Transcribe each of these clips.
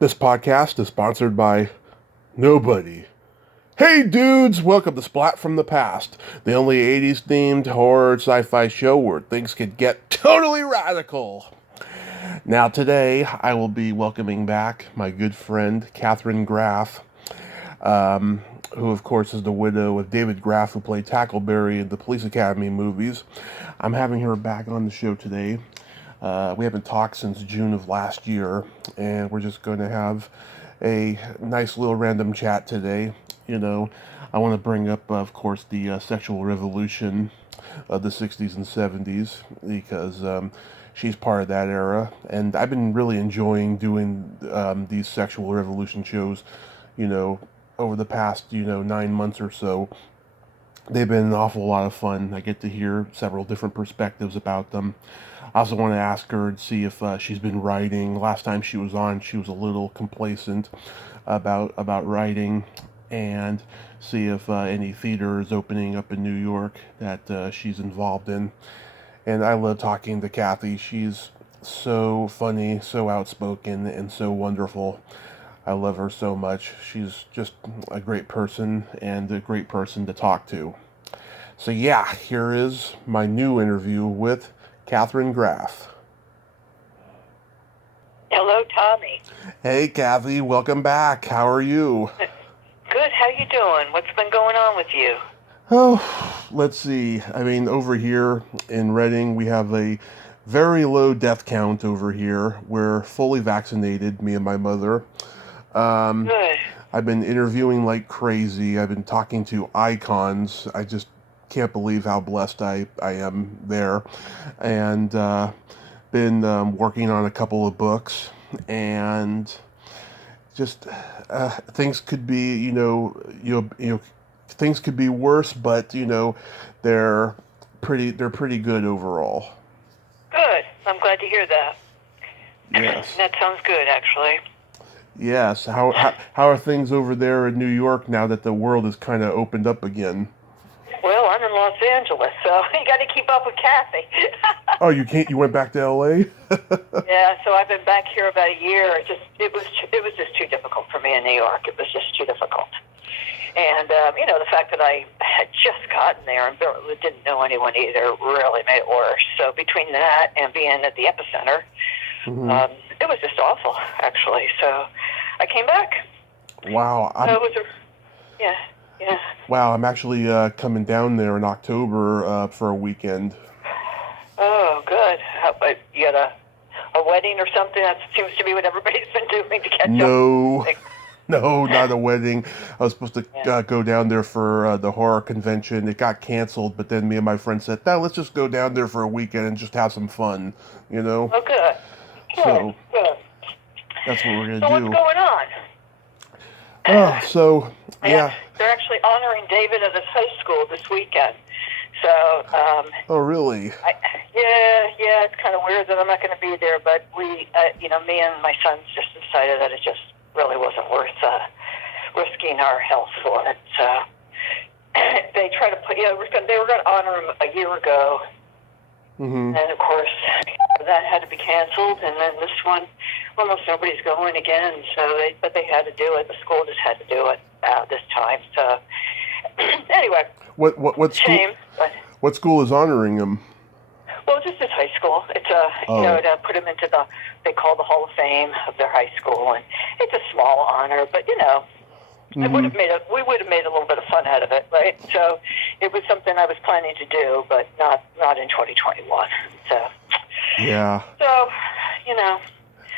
This podcast is sponsored by nobody. Hey dudes, welcome to Splat from the Past, the only 80s themed horror sci-fi show where things could get totally radical. Now today, I will be welcoming back my good friend Kathryn Graf, who of course is the widow of David Graf, who played Tackleberry in the Police Academy movies. I'm having her back on the show today. We haven't talked since June of last year, and we're just going to have a nice little random chat today. You know, I want to bring up, of course, the sexual revolution of the 60s and 70s, because she's part of that era, and I've been really enjoying doing these sexual revolution shows, over the past, 9 months or so. They've been an awful lot of fun. I get to hear several different perspectives about them. I also want to ask her and see if she's been writing. Last time she was on, she was a little complacent about writing, and see if any theater is opening up in New York that she's involved in. And I love talking to Kathy. She's so funny, so outspoken, and so wonderful. I love her so much. She's just a great person and a great person to talk to. So yeah, here is my new interview with Kathryn Graf. Hello, Tommy. Hey, Kathy, welcome back. How are you? Good. How you doing? What's been going on with you? Oh, let's see. I mean, over here in Reading, we have a very low death count over here. We're fully vaccinated, me and my mother. Good. I've been interviewing like crazy. I've been talking to icons. I just can't believe how blessed I am there. And been working on a couple of books, and just things could be, things could be worse, but they're pretty good overall. Good. I'm glad to hear that. Yes. That sounds good, actually. Yes. How are things over there in New York now that the world has kind of opened up again? Well, I'm in Los Angeles, so you got to keep up with Kathy. Oh, you can't. You went back to L.A.? Yeah. So I've been back here about a year. It was just too difficult for me in New York. It was just too difficult. And the fact that I had just gotten there and didn't know anyone either really made it worse. So between that and being at the epicenter, Mm-hmm. It was just awful, actually. So I came back. Wow. Yeah. Wow, I'm actually coming down there in October for a weekend. Oh, good. You got a wedding or something? That seems to be what everybody's been doing to catch No. up. No, not a wedding. I was supposed to go down there for the horror convention. It got canceled, but then me and my friend said, "No, let's just go down there for a weekend and just have some fun," Oh, good. So Good. that's what we're So gonna what's do. going on? Yeah. They're actually honoring David at his high school this weekend. So, Oh, really? it's kind of weird that I'm not going to be there, but we, me and my sons just decided that it just really wasn't worth risking our health for it. So they try to put, they were going to honor him a year ago, Mm-hmm. and of course that had to be canceled. And then this one, almost nobody's going again. But they had to do it. The school just had to do it this time. So anyway, What school? shame. But, What school is honoring him? well, just his high school. It's to put him into they call the Hall of Fame of their high school, and it's a small honor, but Mm-hmm. we would have made a little bit of fun out of it, right? So it was something I was planning to do, but not in 2021. So Yeah. So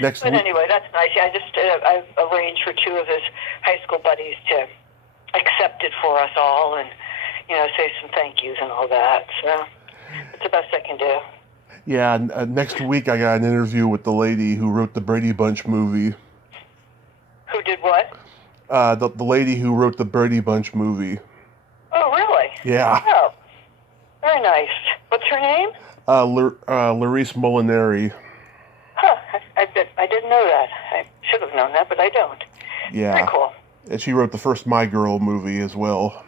Next But week. anyway, that's nice. I've arranged for two of his high school buddies to accept it for us all, and say some thank yous and all that. So it's the best I can do. Yeah. Next week, I got an interview with the lady who wrote the Brady Bunch movie. Who did what? The lady who wrote the Brady Bunch movie. Oh, really? Yeah. Oh, very nice. What's her name? Larisse Molinari. Huh. I didn't know that. I should have known that, but I don't. Yeah. Very cool. And she wrote the first My Girl movie as well.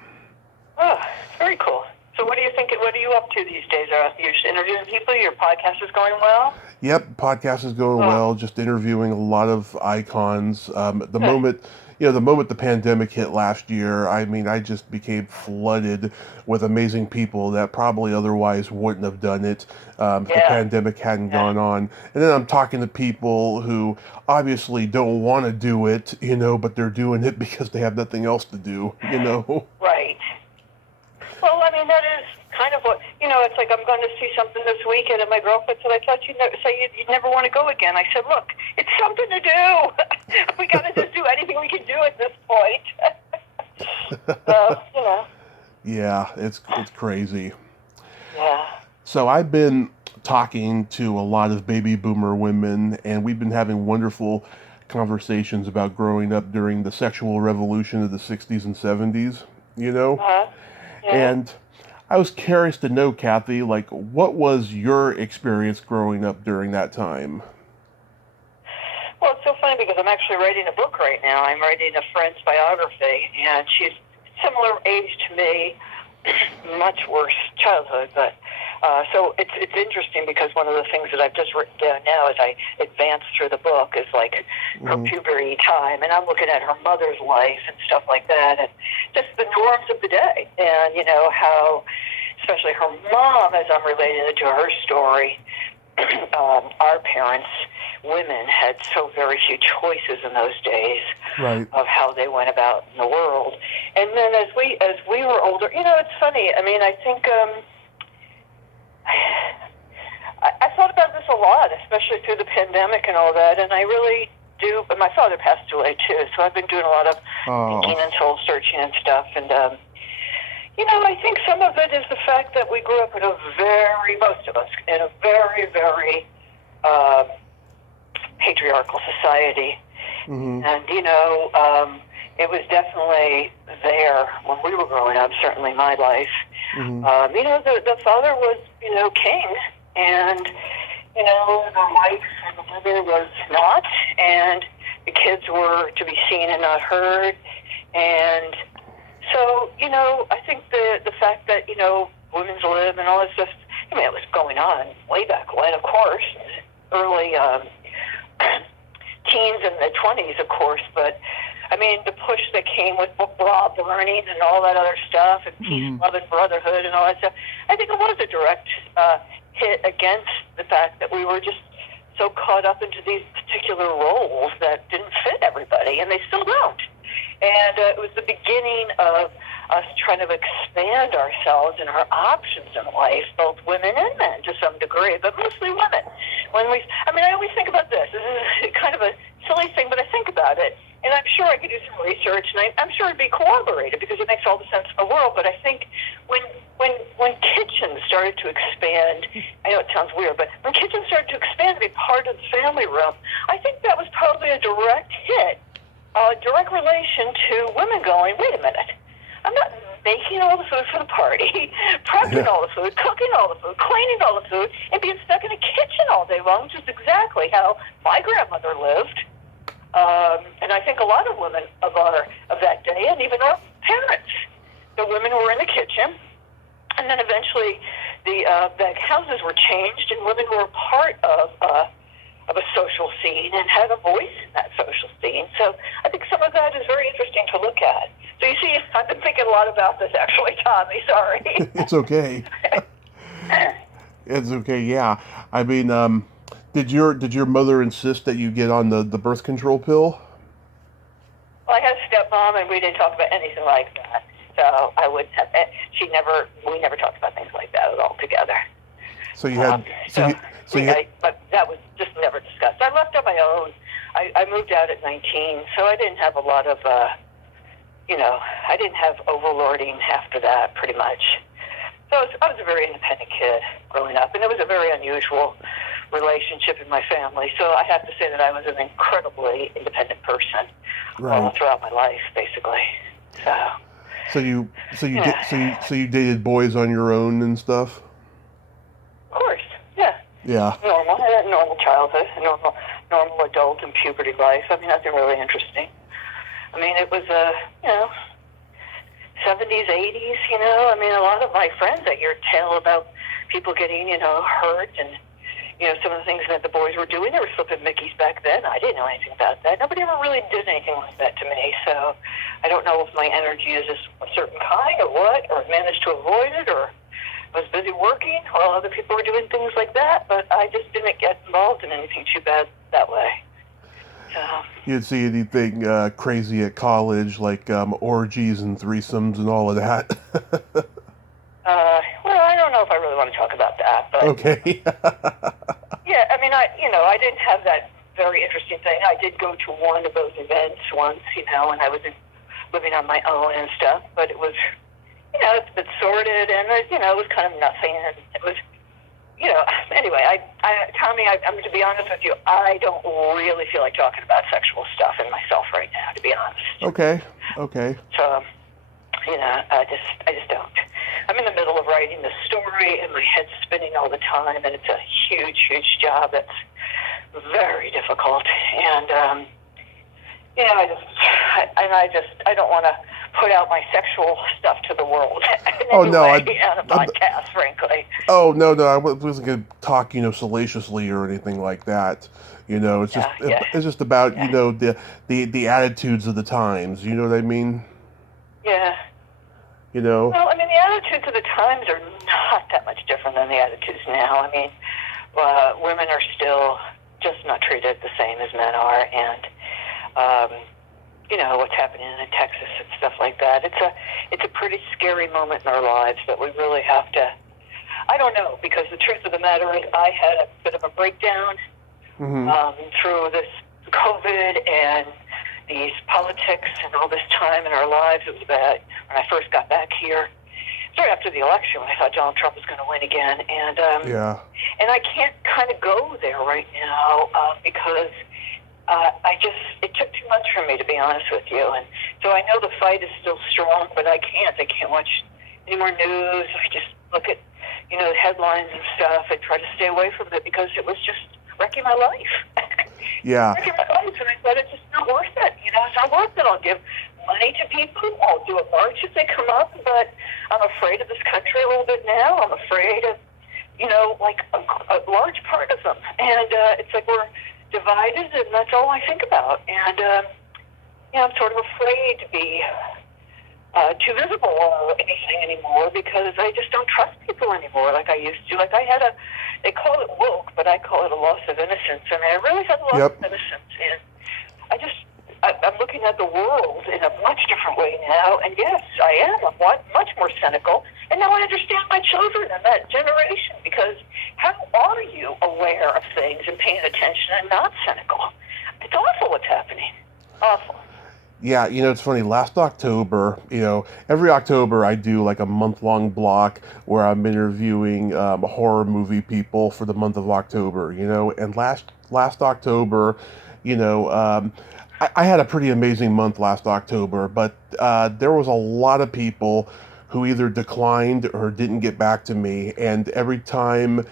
Oh, very cool. So what do you thinking? What are you up to these days? You're just interviewing people? Your podcast is going well? Yep, podcast is going well. Just interviewing a lot of icons. The moment, the moment the pandemic hit last year, I mean, I just became flooded with amazing people that probably otherwise wouldn't have done it if the pandemic hadn't gone on. And then I'm talking to people who obviously don't want to do it, but they're doing it because they have nothing else to do, Right. Well, I mean, that is kind of what, it's like I'm going to see something this weekend, and my girlfriend said, I thought you'd say you'd never want to go again. I said, look, it's something to do. We got to just do anything we can do at this point. Yeah, it's crazy. Yeah. So I've been talking to a lot of baby boomer women, and we've been having wonderful conversations about growing up during the sexual revolution of the 60s and 70s, Yeah. And I was curious to know, Kathy, what was your experience growing up during that time? Well, it's so funny because I'm actually writing a book right now. I'm writing a friend's biography, and she's similar age to me, much worse childhood, but so it's interesting because one of the things that I've just written down now as I advance through the book is like her puberty time, and I'm looking at her mother's life and stuff like that, and just the norms of the day, and how, especially her mom, as I'm relating it to her story, our parents, women, had so very few choices in those days of how they went about in the world. And then as we were older, it's funny. I mean, I think I thought about this a lot, especially through the pandemic and all that, and I really do. But my father passed away too, so I've been doing a lot of thinking and soul searching and stuff. And I think some of it is the fact that we grew up in most of us, in a very, very patriarchal society. Mm-hmm. And, it was definitely there when we were growing up, certainly my life. Mm-hmm. The father was, king, and, the wife and the mother was not, and the kids were to be seen and not heard. And so, I think the fact that, women's lib and all this stuff, it was going on way back when, of course, early teens and the 20s, of course, but I mean, the push that came with bra burning and all that other stuff, and peace, love, and brotherhood and all that stuff, I think it was a direct hit against the fact that we were just so caught up into these particular roles that didn't fit everybody, and they still don't. And it was the beginning of us trying to expand ourselves and our options in life, both women and men to some degree, but mostly women. I always think about this. This is kind of a silly thing, but I think about it. And I'm sure I could do some research, and I'm sure it'd be corroborated because it makes all the sense in the world. But I think when kitchens started to expand, I know it sounds weird, but when kitchens started to expand to be part of the family room, I think that was probably a direct hit, a direct relation to women going, wait a minute, I'm not making all the food for the party, prepping all the food, cooking all the food, cleaning all the food, and being stuck in a kitchen all day long, which is exactly how my grandmother lived. And I think a lot of women of that day, and even our parents, the women were in the kitchen, and then eventually the houses were changed, and women were part of a social scene and had a voice in that social scene. So I think some of that is very interesting to look at. So you see, I've been thinking a lot about this, actually, Tommy. Sorry. It's okay. It's okay. Yeah. I mean, did your mother insist that you get on the birth control pill? Well, I had a stepmom, and we didn't talk about anything like that. So I wouldn't have. We never talked about things like that at all together. So you had. But that was just never discussed. I left on my own. I moved out at 19, so I didn't have a lot of. I didn't have overlording after that, pretty much. So I was a very independent kid growing up, and it was a very unusual relationship in my family. So I have to say that I was an incredibly independent person throughout my life, basically. So you dated boys on your own and stuff? Of course, yeah. Yeah. Normal. I had a normal childhood, a normal adult and puberty life. I mean, nothing really interesting. I mean, it was 70s, 80s, you know. I mean, a lot of my friends, I hear tell about people getting, you know, hurt and, you know, some of the things that the boys were doing. They were slipping Mickeys back then. I didn't know anything about that. Nobody ever really did anything like that to me. So I don't know if my energy is just a certain kind or what, or managed to avoid it, or was busy working while other people were doing things like that. But I just didn't get involved in anything too bad that way. So, You didn't see anything crazy at college, like orgies and threesomes and all of that? well, I don't know if I really want to talk about that, but Okay. yeah, I mean, I didn't have that very interesting thing. I did go to one of those events once, you know, when I was living on my own and stuff, but it was, you know, it's a bit sordid, and, you know, it was kind of nothing, and it was, you know, anyway, Tommy, I'm to be honest with you, I don't really feel like talking about sexual stuff in myself right now, to be honest. Okay. So, you know, I just don't. I'm in the middle of writing this story, and my head's spinning all the time, and it's a huge job that's very difficult. And, you know, I don't want to put out my sexual stuff to the world on a podcast, frankly. Oh, no, I wasn't going to talk, you know, salaciously or anything like that. You know, it's just it's just about, you know, the attitudes of the times. You know what I mean? Yeah. You know? Well, I mean, the attitudes of the times are not that much different than the attitudes now. I mean, women are still just not treated the same as men are, and you know what's happening in Texas and stuff like that. It's a pretty scary moment in our lives that we really have to. I don't know, because the truth of the matter is, I had a bit of a breakdown through this COVID and these politics and all this time in our lives. It was about when I first got back here, right after the election, when I thought Donald Trump was going to win again, and and I can't kind of go there right now because it took too much for me, to be honest with you. And so I know the fight is still strong, but I can't watch any more news. I just look at, you know, headlines and stuff and try to stay away from it because it was just wrecking my life. Yeah. Wrecking my life, and I thought it's just not worth it. You know, it's not worth it. I'll give money to people. I'll do a march if they come up, but I'm afraid of this country a little bit now. I'm afraid of, you know, like a large part of them. And it's like we're divided, and that's all I think about. And, yeah, I'm sort of afraid to be too visible or anything anymore because I just don't trust people anymore like I used to. Like they call it woke, but I call it a loss of innocence. And I really had a loss of innocence. And I'm looking at the world in a much different way now. And yes, I am. I'm much more cynical. And now I understand my children and that generation, because how are you aware of things and paying attention and not cynical? It's awful what's happening. Awful. Yeah, you know, it's funny. Last October, you know, every October I do like a month-long block where I'm interviewing horror movie people for the month of October, you know. And last October, you know, I had a pretty amazing month last October, but there was a lot of people who either declined or didn't get back to me. And every time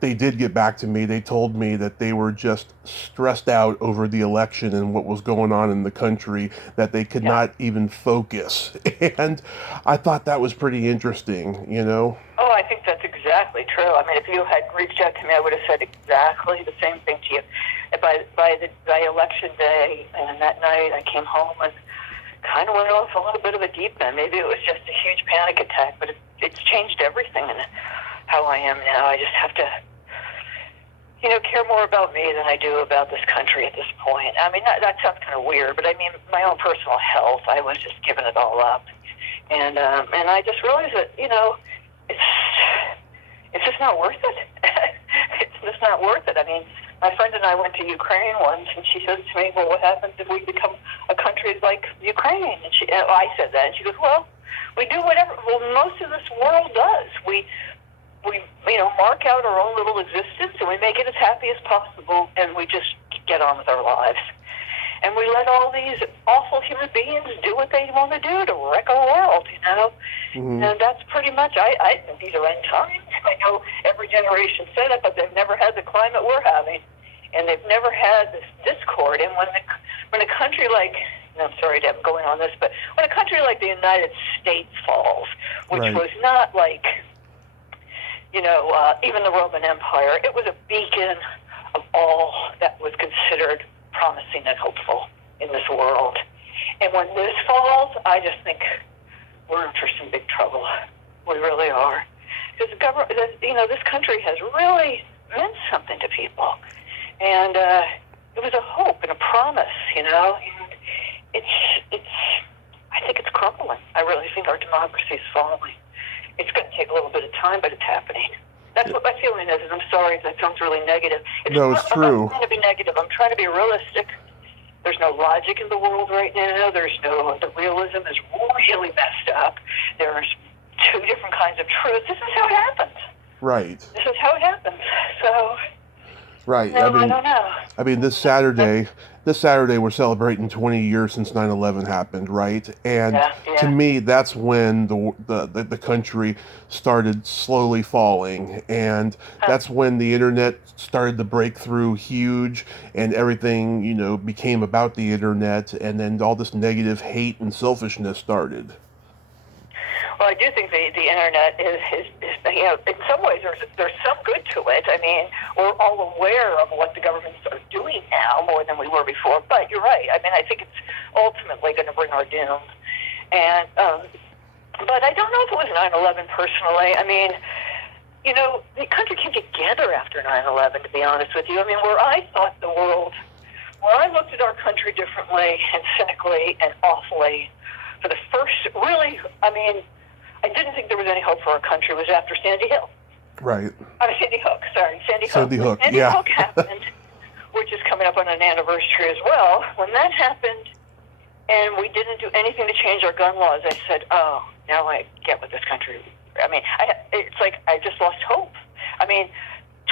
they did get back to me, they told me that they were just stressed out over the election and what was going on in the country, that they could not even focus. And I thought that was pretty interesting, you know? Oh, I think that's exactly true. I mean, if you had reached out to me, I would have said exactly the same thing to you. By election day and that night, I came home and kind of went off a little bit of a deep end. Maybe it was just a huge panic attack, but it's changed everything in how I am now. I just have to, you know, care more about me than I do about this country at this point. I mean, that sounds kind of weird, but I mean, my own personal health, I was just giving it all up. And I just realized that, you know, it's just not worth it. It's just not worth it. I mean, my friend and I went to Ukraine once, and she says to me, well, what happens if we become a country like Ukraine? And I said that, and she goes, well, we do whatever, most of this world does. We you know, mark out our own little existence, and we make it as happy as possible, and we just get on with our lives. And we let all these awful human beings do what they want to do to wreck our world, you know? Mm-hmm. And that's pretty much, I think these are end times. I know every generation said it, but they've never had the climate we're having. And they've never had this discord. And when a country like and I'm sorry to have going on this, but when a country like the United States falls, which Right. was not like, even the Roman Empire, it was a beacon of all that was considered promising and hopeful in this world. And when this falls, I just think we're in for some big trouble. We really are. Because the government, this country has really meant something to people. And it was a hope and a promise, and I think it's crumbling. I really think our democracy is falling. It's going to take a little bit of time, but it's happening. That's what my feeling is, and I'm sorry if that sounds really negative. No, it's true. I'm not trying to be negative. I'm trying to be realistic. There's no logic in the world right now. The realism is really messed up. There's two different kinds of truth. This is how it happens. Right. This is how it happens. So, right. No, I don't know. I mean, this Saturday we're celebrating 20 years since 9/11 happened, right? And to me, that's when the country started slowly falling, and that's when the internet started to break through huge, and everything became about the internet, and then all this negative hate and selfishness started. Well, I do think the internet is in some ways there's some good to it. I mean, we're all aware of what the governments are doing now more than we were before. But you're right. I mean, I think it's ultimately going to bring our doom. And but I don't know if it was 9/11 personally. I mean, the country came together after 9/11. To be honest with you, I mean, where I looked at our country differently and cynically and awfully for the first, really, I mean, I didn't think there was any hope for our country was after Sandy Hill. Right. Sandy Hook, sorry. Sandy Hook. Sandy Hook, Sandy Hook happened, which is coming up on an anniversary as well. When that happened and we didn't do anything to change our gun laws, I said, oh, now I get what this country, I mean, it's like I just lost hope. I mean,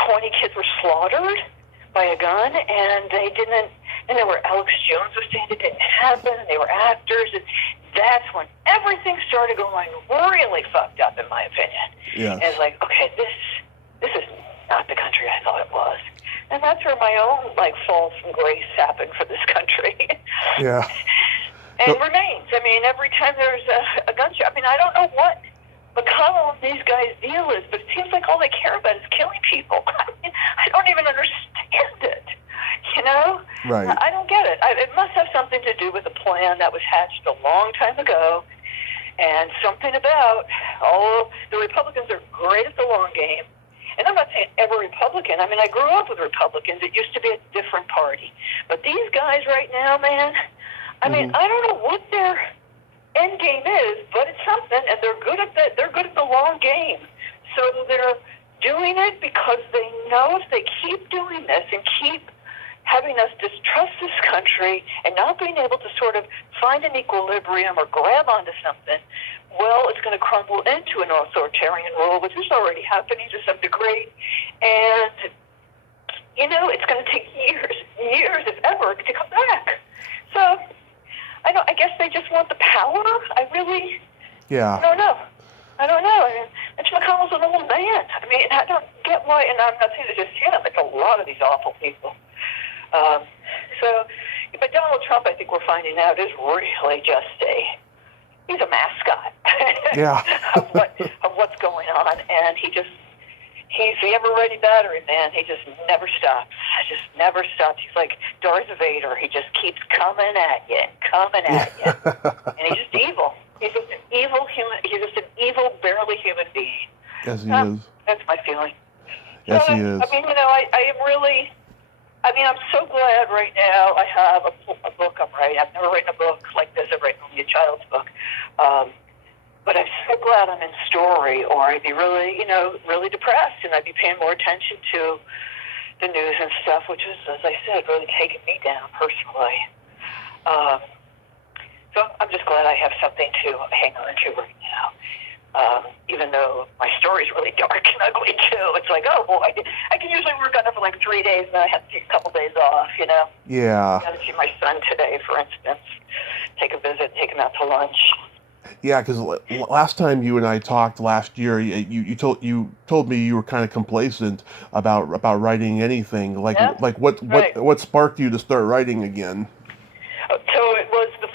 20 kids were slaughtered by a gun, and there were Alex Jones was saying it didn't happen, and they were actors, and that's when everything started going really fucked up, in my opinion. Yeah. And it's like, okay, this is not the country I thought it was. And that's where my own, fall from grace happened for this country. Yeah. And remains. I mean, every time there's a gunshot, I mean, I don't know what McConnell and these guys' deal is, but it seems like all they care about is killing people. I mean, I don't even understand it. Right. I don't get it. It must have something to do with a plan that was hatched a long time ago, and something about the Republicans are great at the long game. And I'm not saying every Republican. I mean, I grew up with Republicans. It used to be a different party. But these guys right now, man, I mean, I don't know what their end game is, but it's something, and they're good at that. They're good at the long game. So they're doing it because they know if they keep doing this and keep having us distrust this country and not being able to sort of find an equilibrium or grab onto something, well, it's going to crumble into an authoritarian rule, which is already happening to some degree. And, it's going to take years, if ever, to come back. So, I guess they just want the power. I don't know. I mean, Mitch McConnell's an old man. I mean, I don't get why, and I'm not saying it's just him, it's a lot of these awful people. But Donald Trump, I think we're finding out, is really just he's a mascot Yeah. of what's going on, and he's the ever-ready battery, man. He just never stops. He's like Darth Vader. He just keeps coming at you. And he's just evil. He's just an evil human. He's just an evil, barely human being. Yes, he is. That's my feeling. Yes, he is. I mean, I am really... I'm so glad right now I have a book I'm writing. I've never written a book like this. I've written only a child's book. But I'm so glad I'm in story, or I'd be really, really depressed, and I'd be paying more attention to the news and stuff, which is, as I said, really taking me down personally. So I'm just glad I have something to hang on to right now. Even though my story's really dark and ugly too. It's like, oh boy, I can usually work on it for 3 days, and then I have to take a couple days off, Yeah. I got to see my son today, for instance. Take a visit, take him out to lunch. Yeah, because last time you and I talked last year, you told me you were kind of complacent about writing anything. What sparked you to start writing again? So it was the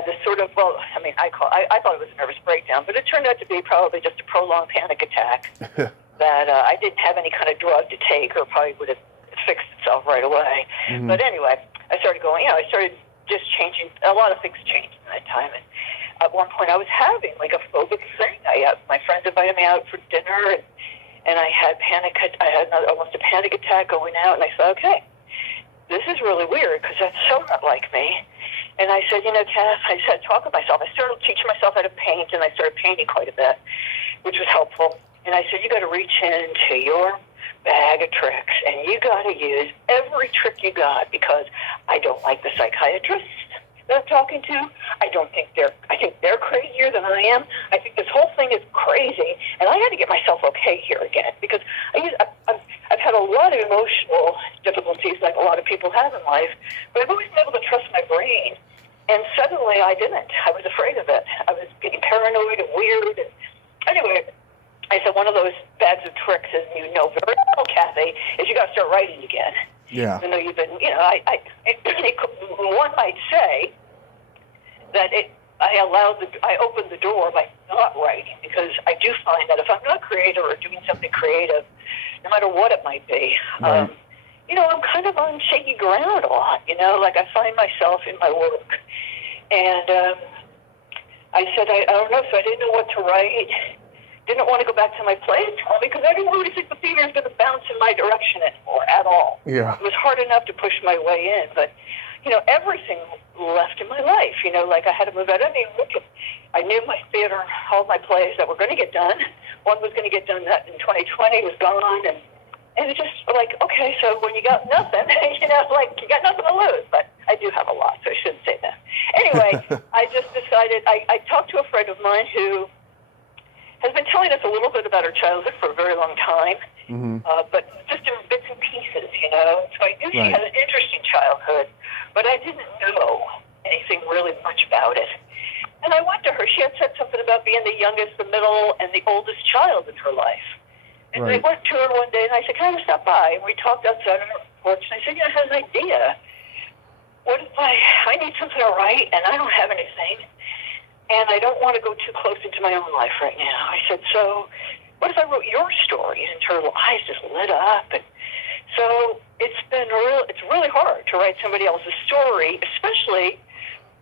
had this sort of, well, I mean, I thought it was a nervous breakdown, but it turned out to be probably just a prolonged panic attack that I didn't have any kind of drug to take, or probably would have fixed itself right away. Mm-hmm. But anyway, I started going, I started just changing, a lot of things changed in that time. And at one point I was having like a phobic thing. My friends invited me out for dinner, and I had almost a panic attack going out, and I thought, okay, this is really weird because that's so not like me. And I said, Kath, I said, talk with myself. I started teaching myself how to paint, and I started painting quite a bit, which was helpful. And I said, you got to reach into your bag of tricks, and you got to use every trick you got, because I don't like the psychiatrists that I'm talking to. I think they're crazier than I am. I think this whole thing is crazy, and I had to get myself okay here again, because I've had a lot of emotional difficulties, like a lot of people have in life, but I've always been able to trust my brain. And suddenly I didn't. I was afraid of it. I was getting paranoid and weird. And anyway, I said, one of those bags of tricks, as you know very well, Kathy, is you got to start writing again. Yeah. Even though you've been, one might say that I opened the door by not writing, because I do find that if I'm not creative or doing something creative, no matter what it might be, right. I'm kind of on shaky ground a lot. Like I find myself in my work, and I said, I don't know, so I didn't know what to write. Didn't want to go back to my place because I didn't really think the theater was going to bounce in my direction anymore at all. Yeah. It was hard enough to push my way in, but everything left in my life. Like I had to move out. I mean, I knew my theater, all my plays that were going to get done. One was going to get done that in 2020 was gone, and it's just like, okay, so when you got nothing, like you got nothing to lose. But I do have a lot, so I shouldn't say that. Anyway, I just decided. I talked to a friend of mine who has been telling us a little bit about her childhood for a very long time, but just in bits and pieces, So I knew she had an interesting childhood, but I didn't know anything really much about it. And I went to her. She had said something about being the youngest, the middle, and the oldest child in her life. And I went to her one day, and I said, can I stop by? And we talked outside on her porch, and I said, I have an idea. What if I need something to write, and I don't have anything, and I don't want to go too close into my own life right now. I said, so what if I wrote your story? And her eyes just lit up. And so it's really hard to write somebody else's story, especially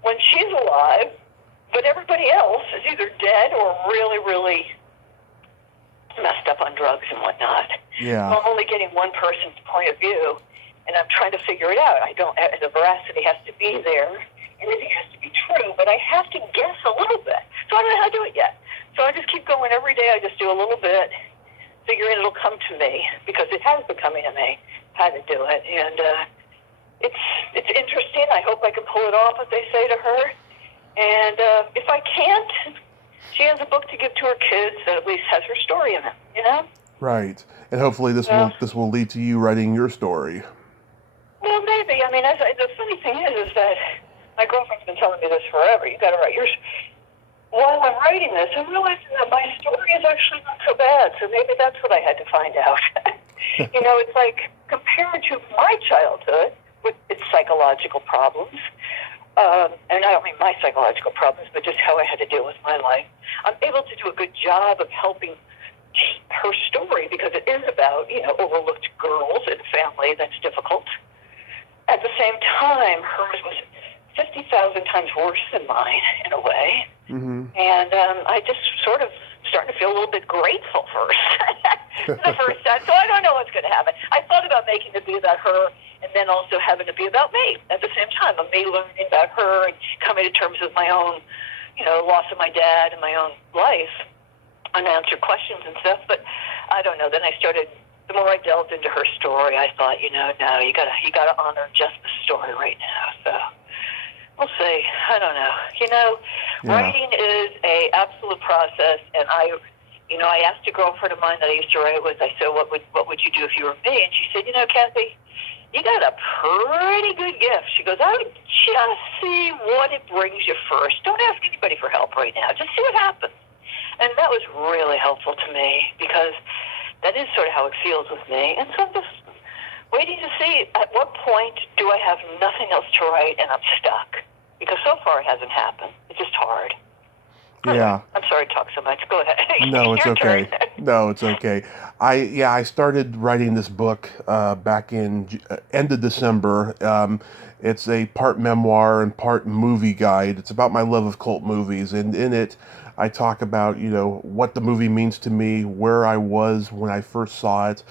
when she's alive, but everybody else is either dead or really, really messed up on drugs and whatnot. Yeah. So I'm only getting one person's point of view, and I'm trying to figure it out. The veracity has to be there, and it has to be true, but I have to guess a little bit. So I don't know how to do it yet. So I just keep going every day. I just do a little bit, figuring it'll come to me, because it has been coming to me how to do it. And it's interesting. I hope I can pull it off, as they say to her. And if I can't, she has a book to give to her kids that at least has her story in it, Right. And hopefully this will lead to you writing your story. Well, maybe. I mean, the funny thing is that my girlfriend's been telling me this forever. You got to write yours. While I'm writing this, I'm realizing that my story is actually not so bad. So maybe that's what I had to find out. It's like, compared to my childhood with its psychological problems, and I don't mean my psychological problems, but just how I had to deal with my life, I'm able to do a good job of helping her story, because it is about, overlooked girls in a family that's difficult. At the same time, hers was 50,000 times worse than mine, in a way. Mm-hmm. And I just sort of starting to feel a little bit grateful for the first time. So I don't know what's going to happen. I thought about making it be about her, and then also having it be about me at the same time, of me learning about her and coming to terms with my own, loss of my dad and my own life, unanswered questions and stuff. But I don't know. Then I started. The more I delved into her story, I thought, no, you gotta honor just the story right now. So we'll see. I don't know. Writing is a absolute process, and I asked a girlfriend of mine that I used to write with. I said, what would you do if you were me? And she said, Kathy, you got a pretty good gift. She goes, I would just see what it brings you first. Don't ask anybody for help right now. Just see what happens. And that was really helpful to me, because that is sort of how it feels with me. And so I'm just waiting to see at what point do I have nothing else to write and I'm stuck. because so far it hasn't happened. It's just hard. Yeah. I'm sorry to talk so much. Go ahead. No, it's Your okay. turn. No, it's okay. I started writing this book back in end of December. It's a part memoir and part movie guide. It's about my love of cult movies, and in it, I talk about what the movie means to me, where I was when I first saw it.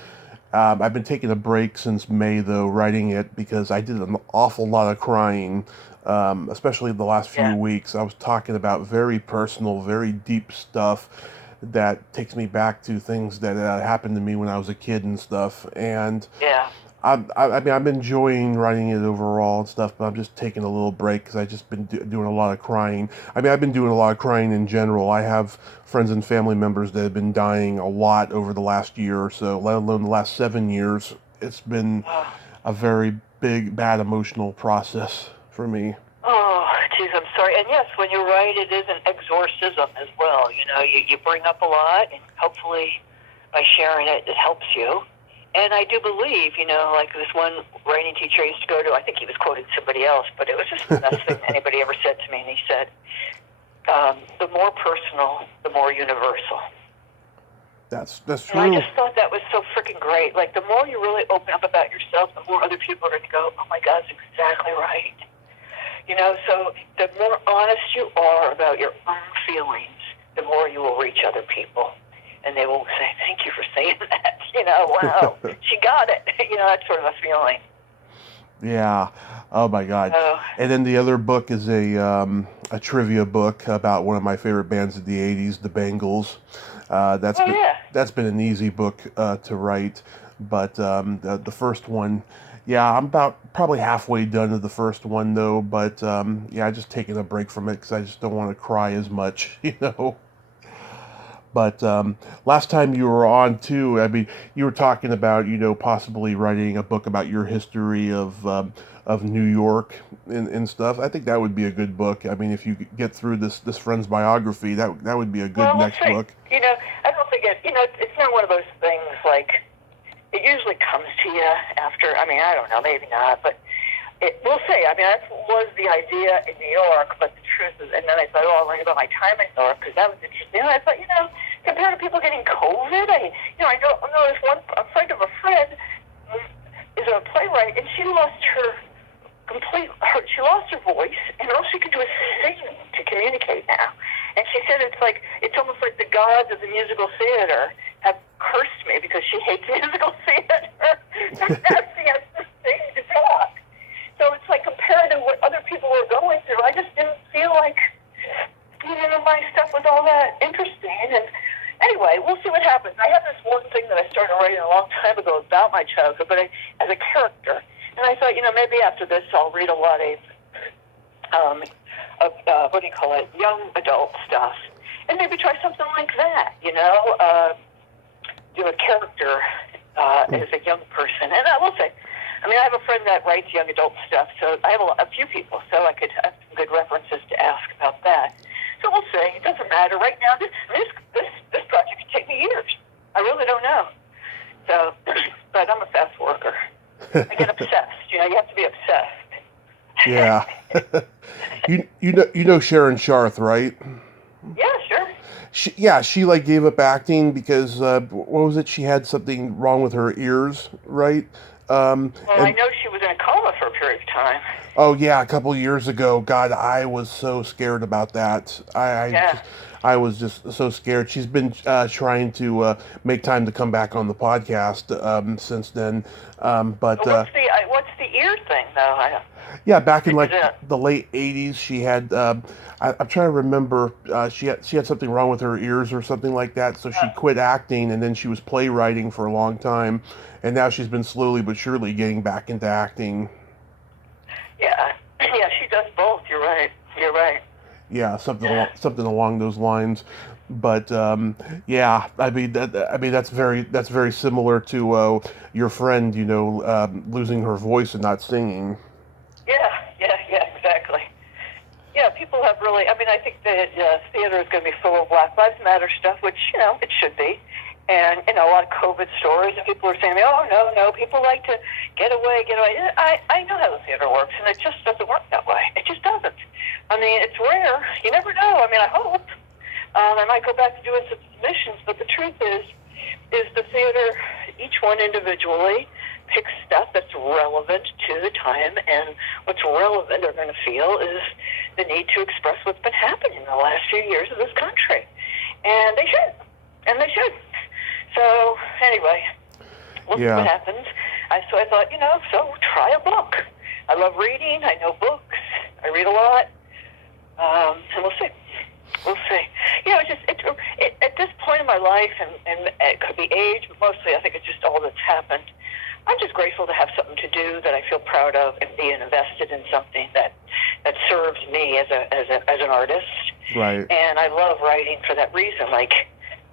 I've been taking a break since May, though, writing it because I did an awful lot of crying, especially the last few Yeah. weeks. I was talking about very personal, very deep stuff that takes me back to things that happened to me when I was a kid and stuff. And Yeah. I mean, I'm enjoying writing it overall and stuff, but I'm just taking a little break because I've just been doing a lot of crying. I mean, I've been doing a lot of crying in general. I have friends and family members that have been dying a lot over the last year or so, let alone the last 7 years. It's been a very big, bad emotional process for me. Oh, geez, I'm sorry. And yes, when you write, it is an exorcism as well. You bring up a lot, and hopefully by sharing it, it helps you. And I do believe, like this one writing teacher I used to go to, I think he was quoting somebody else, but it was just the best thing anybody ever said to me. And he said, the more personal, the more universal. That's true. And I just thought that was so freaking great. Like, the more you really open up about yourself, the more other people are going to go, oh my God, that's exactly right. So the more honest you are about your own feelings, the more you will reach other people. And they will say, thank you for saying that. Wow, she got it. That sort of a feeling. Yeah. Oh my God. And then the other book is a trivia book about one of my favorite bands of the '80s, the Bangles. That's been an easy book to write, but the first one, yeah, I'm about probably halfway done to the first one though. But yeah, just taking a break from it because I just don't want to cry as much, But last time you were on too, I mean, you were talking about possibly writing a book about your history of New York and stuff. I think that would be a good book. I mean, if you get through this friend's biography, that would be a good next book. I don't think it's not one of those things like it usually comes to you after. I mean, I don't know, maybe not, but we'll see. I mean, that was the idea in New York, but the truth is, and then I thought, I'll write about my time in New York because that was interesting. And I thought, compared to people getting COVID, I know this one, a friend of a friend is a playwright, and she lost her voice, and all she could do is sing to communicate now. And she said it's almost like the gods of the musical theater have cursed me because she hates musical theater. Now she has to sing to talk. So it's like compared to what other people were going through, I just didn't feel like, my stuff was all that interesting. And anyway, we'll see what happens. I have this one thing that I started writing a long time ago about my childhood, but as a character. And I thought, maybe after this I'll read a lot of what do you call it, young adult stuff. And maybe try something like that, do a character as a young person. And I will say, I mean, I have a friend that writes young adult stuff, so I have a few people, so I could have some good references to ask about that. So we'll see. It doesn't matter. Right now, this project could take me years. I really don't know. So, but I'm a fast worker. I get obsessed. You have to be obsessed. Yeah. you know Sharon Sharth, right? Yeah, sure. She like gave up acting because what was it? She had something wrong with her ears, right? Well, I know she was in a coma for a period of time. Oh yeah, a couple of years ago. God, I was so scared about that. I was just so scared. She's been trying to make time to come back on the podcast since then. But what's the ear thing though? Yeah, back in like the late '80s, she had. I'm trying to remember. She had something wrong with her ears or something like that. So she quit acting, and then she was playwriting for a long time, and now she's been slowly but surely getting back into acting. Yeah, she does both. You're right. Yeah, something along those lines. But yeah, I mean that's very similar to your friend, losing her voice and not singing. Yeah, exactly. Yeah, people have really. I mean, I think that theater is going to be full of Black Lives Matter stuff, which it should be. And a lot of COVID stories, and people are saying to me, "Oh no, people like to get away." I know how the theater works, and it just doesn't work that way. It just doesn't. I mean, it's rare. You never know. I mean, I hope. I might go back to doing some submissions, but the truth is the theater, each one individually, picks stuff that's relevant to the time, and what's relevant, they're going to feel, is the need to express what's been happening in the last few years of this country. And they should. And they should. So, anyway, we'll see what happens. So I thought, so try a book. I love reading. I know books. I read a lot. And we'll see. We'll see. At this point in my life, and it could be age, but mostly I think it's just all that's happened, I'm just grateful to have something to do that I feel proud of and being invested in something that serves me as an artist. Right. And I love writing for that reason, like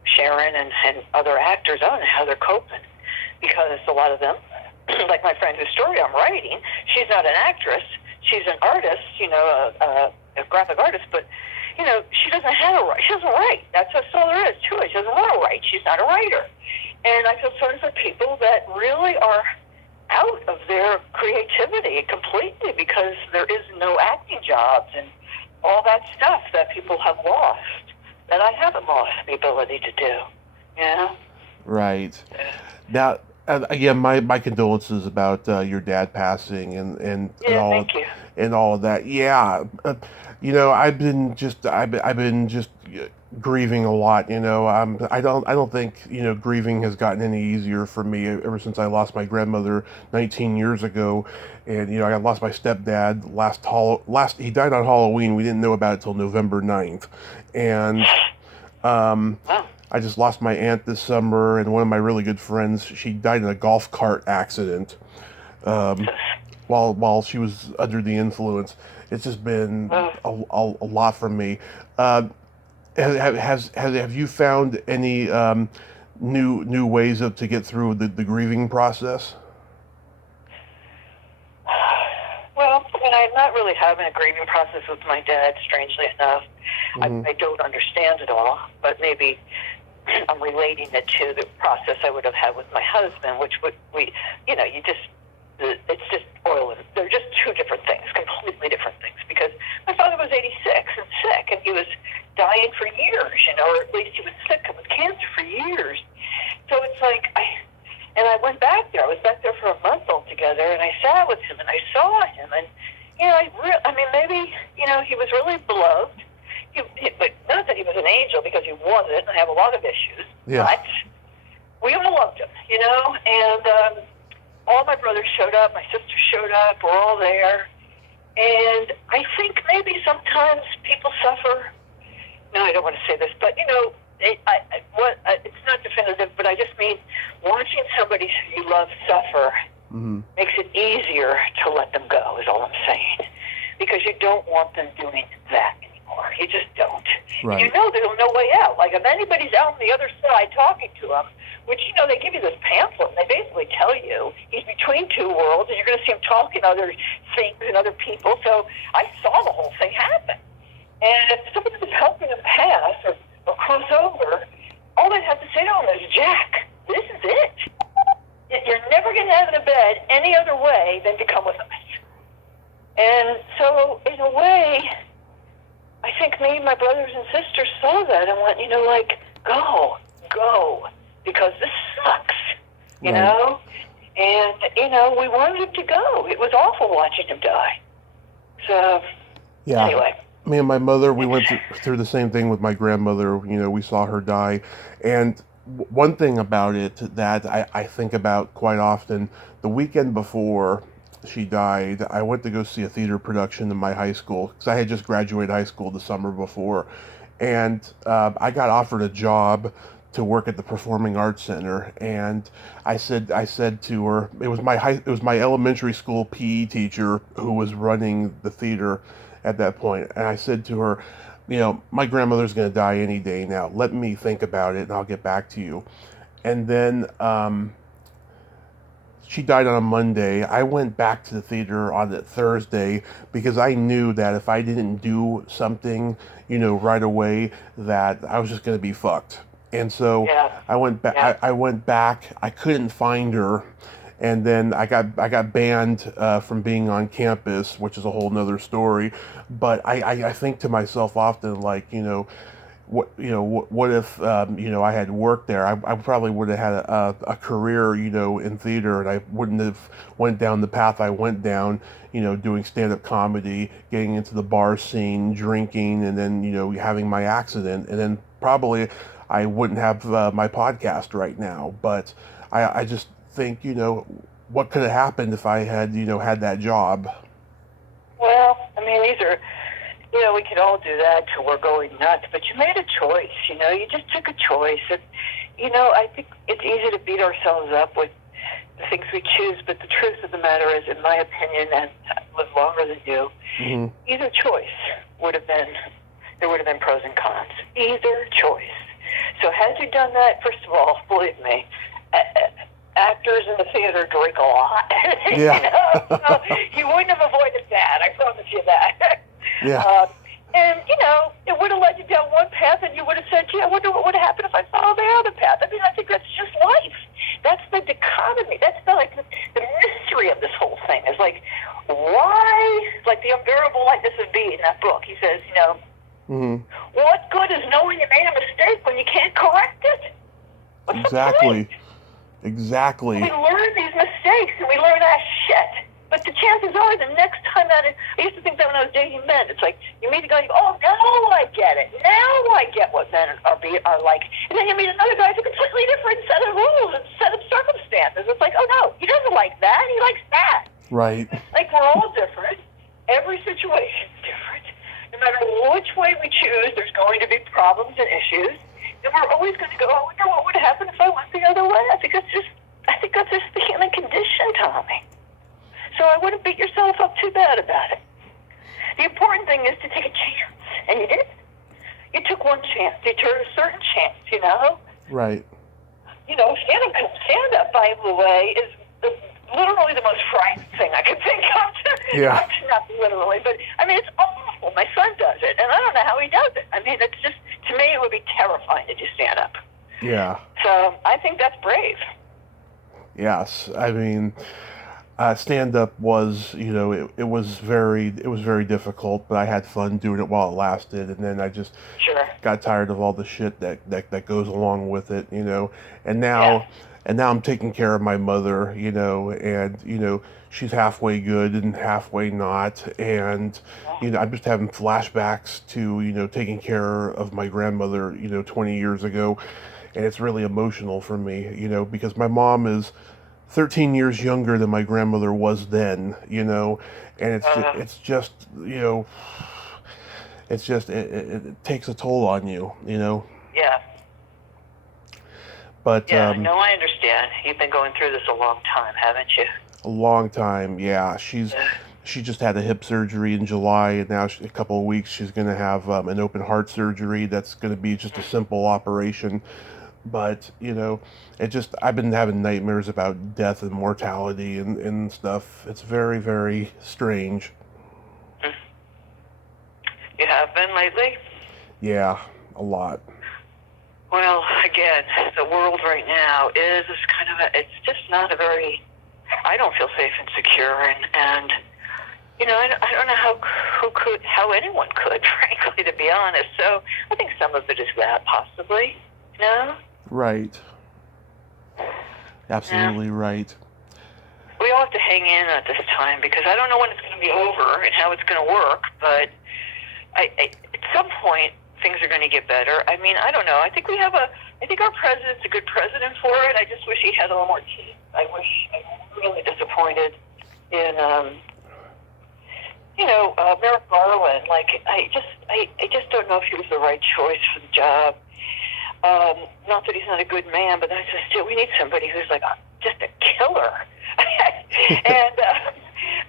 Sharon and other actors, I don't know how they're coping, because a lot of them, like my friend whose story I'm writing, she's not an actress, she's an artist, a graphic artist, but she doesn't write. That's all there is to it. She doesn't want to write. She's not a writer. And I feel sorry for people that really are out of their creativity completely because there is no acting jobs and all that stuff that people have lost, that I haven't lost the ability to do. Right. Now, again, my condolences about your dad passing and all of that. Yeah. I've been just grieving a lot. I don't think grieving has gotten any easier for me ever since I lost my grandmother 19 years ago, and I lost my stepdad he died on Halloween. We didn't know about it till November 9th, and I just lost my aunt this summer, and one of my really good friends, she died in a golf cart accident while she was under the influence. It's just been a lot for me. Have you found any new ways to get through the grieving process? Well, I'm not really having a grieving process with my dad, strangely enough. I don't understand it all, but maybe I'm relating it to the process I would have had with my husband, which it's just oil and they're just two different things, completely different things, because my father was 86 and sick, and he was dying for years, or at least he was sick with cancer for years. So it's like, I went back there. I was back there for a month altogether, and I sat with him, and I saw him, and, maybe, he was really beloved, but not that he was an angel, because he wasn't, and I have a lot of issues, but we all loved him, and all my brothers showed up, my sister showed up, we're all there, and I think maybe sometimes people suffer. No, I don't want to say this, but it's not definitive, but I just mean watching somebody you love suffer makes it easier to let them go, is all I'm saying, because you don't want them doing that anymore. You just don't. Right. And there's no way out. Like, if anybody's out on the other side talking to them, which, they give you this pamphlet, and they basically tell you he's between two worlds, and you're going to see him talking to other things and other people. So I saw the whole thing happen. And if somebody was helping him pass or cross over, all they'd have to say to him is, Jack, this is it. You're never getting out of the bed any other way than to come with us. And so, in a way, I think me and my brothers and sisters saw that and went, go, because this sucks, you know? And, we wanted him to go. It was awful watching him die. So, anyway. Me and my mother, we went through the same thing with my grandmother. We saw her die. And one thing about it that I think about quite often, the weekend before she died, I went to go see a theater production in my high school, because I had just graduated high school the summer before. And I got offered a job to work at the Performing Arts Center, and I said to her, it was my elementary school PE teacher who was running the theater at that point, and I said to her, my grandmother's going to die any day now. Let me think about it, and I'll get back to you. And then she died on a Monday. I went back to the theater on that Thursday because I knew that if I didn't do something, right away, that I was just going to be fucked. And so I went back. I couldn't find her, and then I got banned from being on campus, which is a whole nother story. But I think to myself often, like, what if I had worked there? I probably would have had a career, in theater, and I wouldn't have went down the path I went down, doing stand-up comedy, getting into the bar scene, drinking, and then having my accident, and then probably I wouldn't have my podcast right now. But I just think, what could have happened if I had had that job. Well, I mean, we could all do that till we're going nuts, but you made a choice, you just took a choice. And, I think it's easy to beat ourselves up with the things we choose, but the truth of the matter is, in my opinion, and I live longer than you, either choice there would have been pros and cons. Either choice. So had you done that, first of all, believe me, actors in the theater drink a lot. Yeah. So you wouldn't have avoided that, I promise you that. Yeah. And, it would have led you down one path, and you would have said, gee, I wonder what would have happened if I followed the other path. I mean, I think that's just life. That's the dichotomy. That's the mystery of this whole thing. Is like, why, like the unbearable lightness of being in that book, he says, what good is knowing you made a mistake when you can't correct it? What's Exactly. the point? Exactly. We learn these mistakes, and we learn our shit. But the chances are, the next time I used to think that when I was dating men, it's like, you meet a guy, you go, oh, now I get it. Now I get what men are like. And then you meet another guy with a completely different set of rules and set of circumstances. It's like, oh, no, he doesn't like that. He likes that. Right. Like, we're all different. Every situation is different. No matter which way we choose, there's going to be problems and issues. And we're always going to go, I wonder what would happen if I went the other way. I think that's just the human condition, Tommy. So I wouldn't beat yourself up too bad about it. The important thing is to take a chance. And you did. You took one chance. You took a certain chance, Right. Stand-up, by the way, is literally the most frightening thing I could think of. Yeah. Not literally, but, I mean, it's awful. My son does it, and I don't know how he does it. I mean, it's just, to me, it would be terrifying to do stand-up. Yeah. So I think that's brave. Yes. I mean, stand-up was, it was very difficult, but I had fun doing it while it lasted, and then I just got tired of all the shit that goes along with it, and now I'm taking care of my mother, and she's halfway good and halfway not, and I'm just having flashbacks to taking care of my grandmother 20 years ago, and it's really emotional for me, because my mom is 13 years younger than my grandmother was then, and it's just it takes a toll on you, Yeah. But no, I understand. You've been going through this a long time, haven't you? a long time, yeah. She just had a hip surgery in July, and now a couple of weeks she's going to have an open heart surgery. That's going to be just a simple operation. But, I've been having nightmares about death and mortality and stuff. It's very, very strange. You have been lately? Yeah, a lot. Well, again, the world right now is it's just not a very, I don't feel safe and secure, and I don't know how anyone could, frankly, to be honest. So I think some of it is that, possibly, Right. Absolutely right. We all have to hang in at this time, because I don't know when it's going to be over and how it's going to work, but at some point things are going to get better. I mean, I don't know. I think our president's a good president for it. I just wish he had a little more teeth. I'm really disappointed in Merrick Garland. Like, I just don't know if he was the right choice for the job. Not that he's not a good man, but that's just it. We need somebody who's like just a killer. And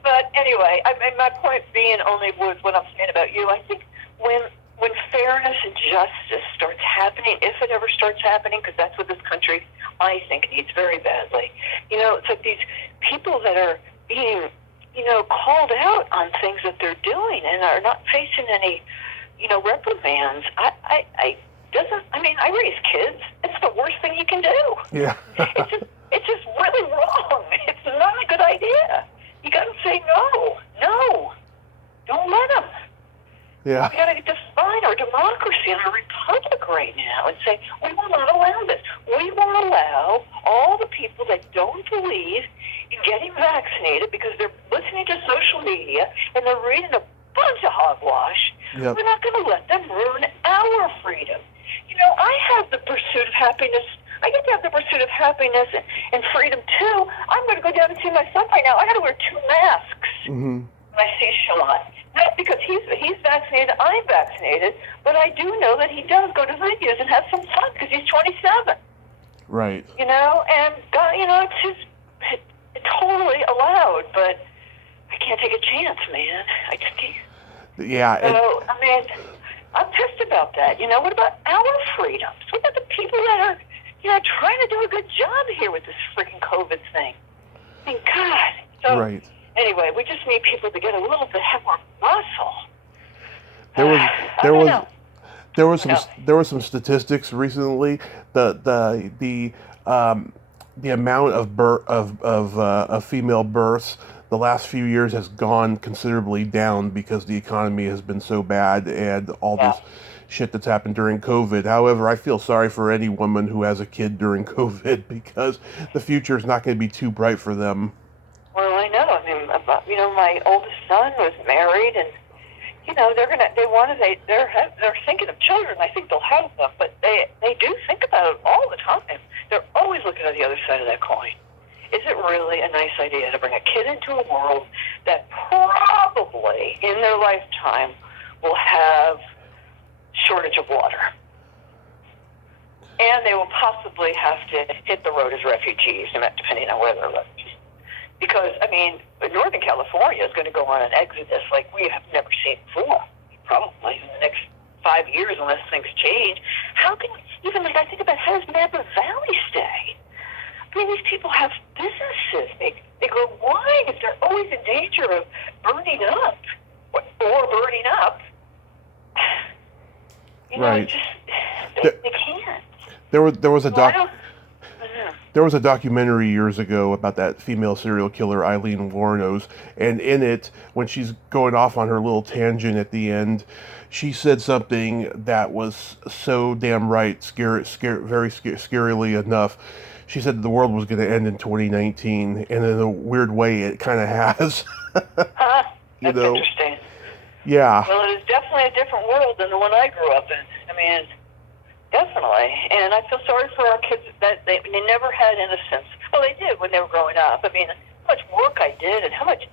but anyway, my point being only was what I'm saying about you. I think when fairness and justice starts happening, if it ever starts happening, because that's what this country, I think, needs very badly. It's like these people that are being, called out on things that they're doing and are not facing any, reprimands. I raise kids. It's the worst thing you can do. Yeah. It's just really wrong. It's it's not a good idea. You got to say no. No. Don't let them. Yeah. We got to define our democracy and our republic right now and say, we will not allow this. We won't allow all the people that don't believe in getting vaccinated because they're listening to social media and they're reading a bunch of hogwash. Yep. We're not going to let them ruin our freedom. You know, I have the pursuit of happiness. I get to have the pursuit of happiness and freedom, too. I'm going to go down and see my son right now. I got to wear 2 masks when I see Sean. Not because he's vaccinated, I'm vaccinated, but I do know that he does go to venues and have some fun because he's 27. Right. You know, and God, you know, it's totally allowed, but I can't take a chance, man. I just can't. Yeah. So, I mean, I'm pissed about that. You know, what about our freedoms? What about the people that are, you know, trying to do a good job here with this freaking COVID thing? I mean, God. So, right. Anyway, we just need people to get a little bit more muscle. There was some statistics recently. The amount of female births the last few years has gone considerably down because the economy has been so bad and all this shit that's happened during COVID. However, I feel sorry for any woman who has a kid during COVID because the future is not going to be too bright for them. Well, I know. I mean, you know, my oldest son was married, and you know, they're thinking of children. I think they'll have them, but they do think about it all the time. They're always looking at the other side of that coin. Is it really a nice idea to bring a kid into a world that probably in their lifetime will have shortage of water, and they will possibly have to hit the road as refugees, depending on where they're refugees? Because, I mean, Northern California is going to go on an exodus like we have never seen before, probably in the next 5 years unless things change. How can, even like I think about how does Napa Valley stay? I mean, these people have businesses. They grow wine. They're always in danger of burning up or burning up. You know, right. They can't. There was a documentary years ago about that female serial killer, Eileen Wuornos, and in it, when she's going off on her little tangent at the end, she said something that was so damn right, very scarily enough. She said the world was going to end in 2019, and in a weird way, it kind of has. That's interesting. Yeah. Well, it is definitely a different world than the one I grew up in. I mean, definitely. And I feel sorry for our kids that they never had innocence. Well, they did when they were growing up. I mean, how much work I did and how much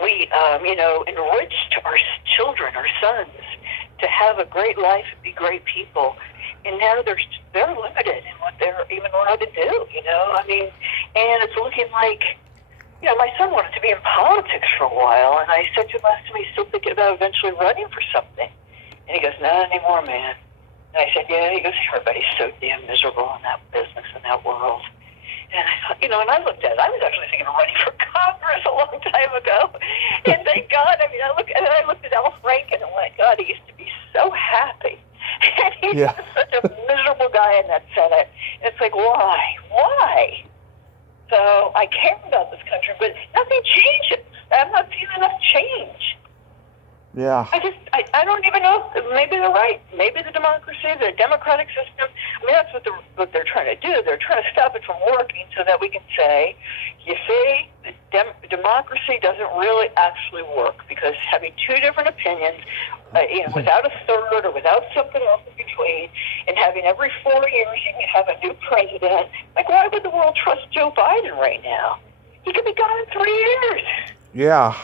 we, you know, enriched our children, our sons, to have a great life and be great people. And now they're limited in what they're even allowed to do, you know? I mean, and it's looking like, you know, my son wanted to be in politics for a while, and I said to him last time, he's still thinking about eventually running for something. And he goes, not anymore, man. And I said, yeah. He goes, everybody's so damn miserable in that business, in that world. And I thought, you know, and I looked at it. I was actually thinking of running for Congress a long time ago. And thank God, I mean, I looked at Al Franken and went, God, he used to be so happy. And he's such a miserable guy in that Senate. And it's like, why? Why? So I care about this country, but nothing changes. I'm not feeling enough change. Yeah. I don't even know. Maybe they're right. Maybe the democracy, the democratic system. I mean, that's what they're trying to do. They're trying to stop it from working so that we can say, you see, democracy doesn't really actually work because having two different opinions, you know, without a third or without something else in between, and having every 4 years you can have a new president. Like, why would the world trust Joe Biden right now? He could be gone in 3 years. Yeah.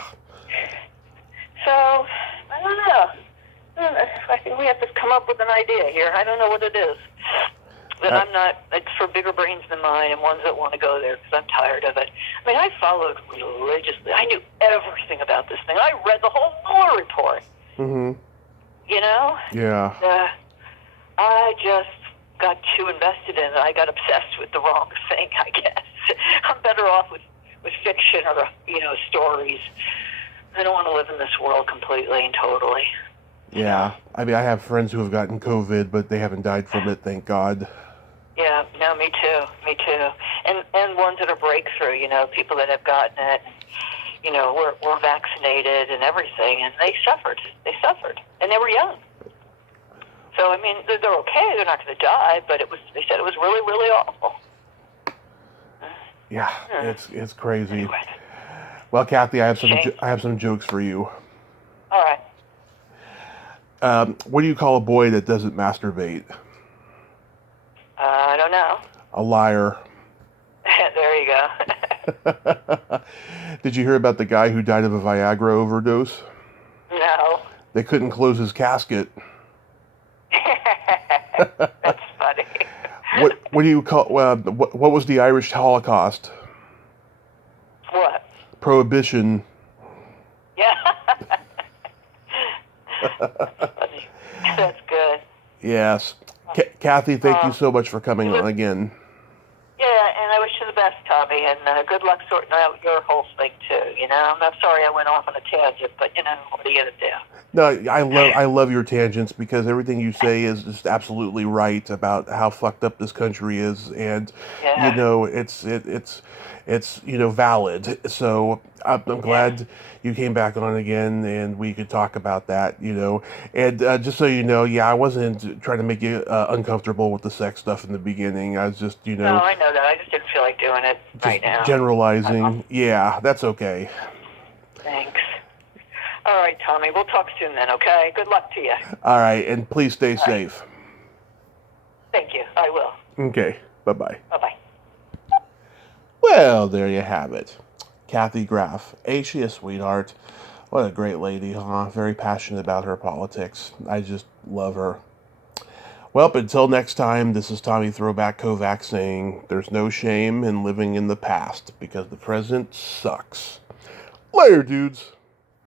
So, I don't know. I think we have to come up with an idea here. I don't know what it is. But I'm not, it's for bigger brains than mine and ones that want to go there because I'm tired of it. I mean, I followed religiously. I knew everything about this thing. I read the whole Mueller report. Mm-hmm. You know? Yeah. I just got too invested in it. I got obsessed with the wrong thing, I guess. I'm better off with fiction or, you know, stories. I don't want to live in this world completely and totally. Yeah. I mean, I have friends who have gotten COVID, but they haven't died from it, thank God. Yeah, Yeah, no, me too, and ones that are breakthrough, people that have gotten it, were vaccinated and everything, and they suffered, and they were young. So, I mean, they're okay, they're not going to die, but they said it was really, really awful. Yeah, it's crazy. Anyway. Well, Kathy, I have some jokes for you. All right. What do you call a boy that doesn't masturbate? I don't know. A liar. There you go. Did you hear about the guy who died of a Viagra overdose? No. They couldn't close his casket. That's funny. What do you call? What was the Irish Holocaust? What? Prohibition. Yeah. That's funny. That's good. Yes. Kathy, thank you so much for coming on again. Yeah, and I wish you the best, Tommy, and good luck sorting out your whole thing too. I'm not sorry I went off on a tangent, but what are you gonna do? No, I love your tangents because everything you say is just absolutely right about how fucked up this country is, and it's valid. So I'm glad you came back on again, and we could talk about that. And just so you know, I wasn't trying to make you uncomfortable with the sex stuff in the beginning. I was just No, I know that. I just didn't feel like doing it right now. Generalizing. Yeah, that's okay. Thanks. All right, Tommy. We'll talk soon then, okay? Good luck to you. All right, and please stay safe. Thank you. I will. Okay, bye-bye. Bye-bye. Well, there you have it. Kathryn Graf. Ain't she a sweetheart? What a great lady, huh? Very passionate about her politics. I just love her. Well, until next time, this is Tommy Throwback Kovac saying there's no shame in living in the past because the present sucks. Later, dudes.